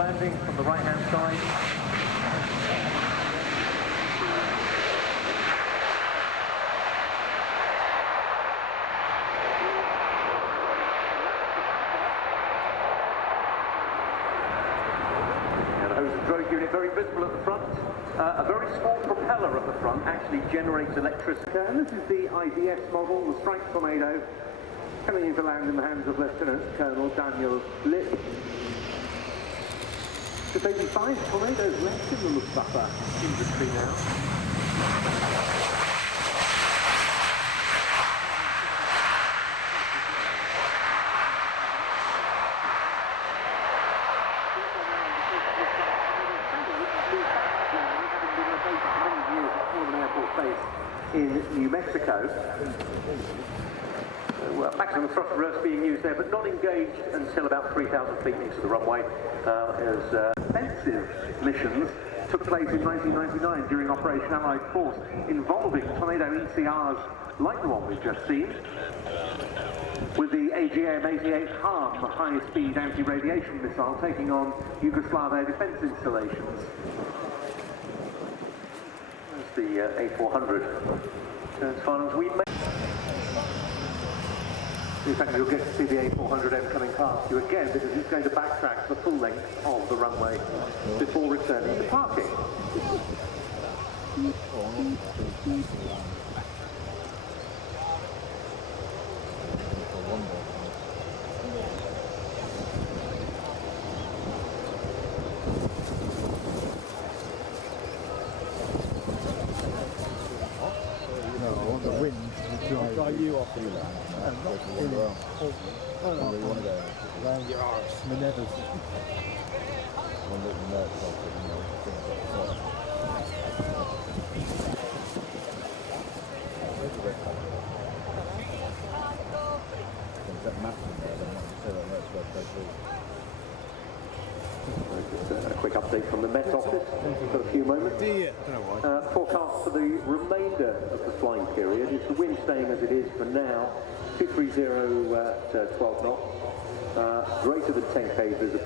landing from the right-hand side. Drogue unit very visible at the front. A very small propeller at the front actually generates electricity. And this is the IDS model, the Strike Tornado, coming into land in the hands of Lieutenant Colonel Daniel Lipp. There may be 5 tornadoes left in the Luftwaffe industry now. In New Mexico. So, maximum thrust reverse being used there, but not engaged until about 3,000 feet into the runway, as offensive missions took place in 1999 during Operation Allied Force, involving Tornado ECRs like the one we've just seen, with the AGM-88 HARM, the high-speed anti-radiation missile, taking on Yugoslav air defence installations. The A400 turns final as we make. In fact, you'll get to see the A400M coming past you again because it's going to backtrack the full length of the runway before returning to parking. The wind will dry you off. You want to go round your arse, my nethers. A quick update from the Met Office for a few moments. Forecast for the remainder of the flying period is the wind staying as it is for now, 230 at 12 knots, greater than 10 km visibility.